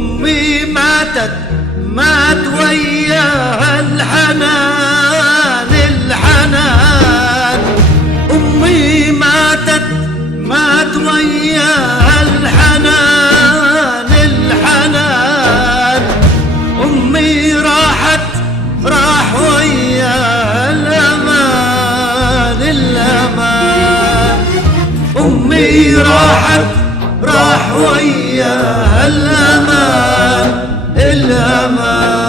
أمي ماتت مات وياها الحنان الحنان. أمي ماتت مات وياها الحنان الحنان. أمي راحت راح وياها الأمان الأمان. أمي راحت راح وياها الأمان الأمان.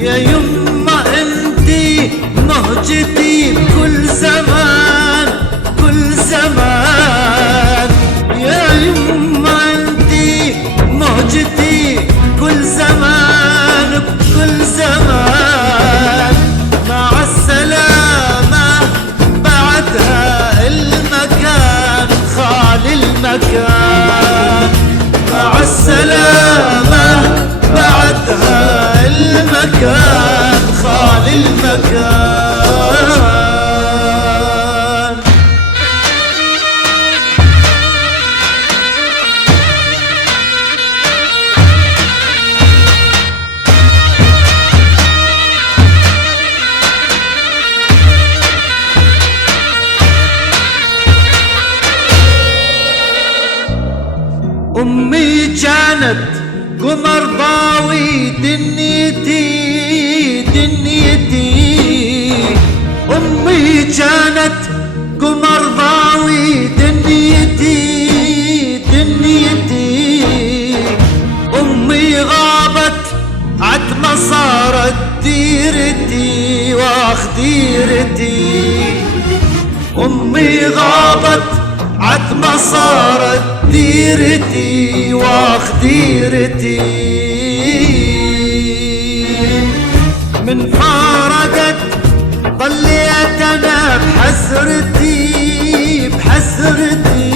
يا يما انتي مهجتي بكل زمان كل زمان. يا يما انتي مهجتي كل زمان بكل زمان. مع السلامة بعدها المكان خالي المكان. مع السلامة بعدها المكان خالي المكان. أمي كانت قمر ضاوي دنيتي دنيتي. أمي كانت قمر ضاوي دنيتي دنيتي. أمي غابت عتمة صارت ديرتي واخ ديرتي. أمي غابت عتمة صارت ديرتي واخ ديرتي. من فارقت ضليت انا بحسرتي بحسرتي.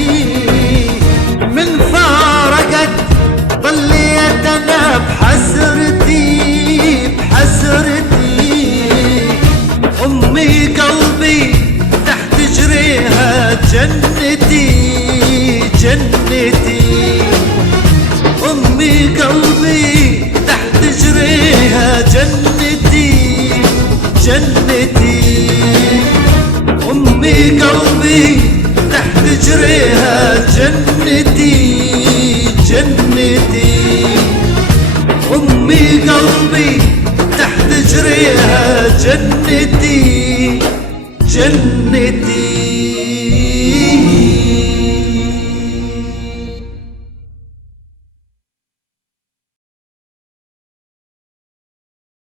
من فارقت ضليت انا بحسرتي بحسرتي. امي قلبي تحت جريها جنتي جنتي. أمي قلبي تحت جريها جنتي جنتي. أمي قلبي تحت جريها جنتي جنتي. أمي قلبي تحت جريها جنتي جنتي.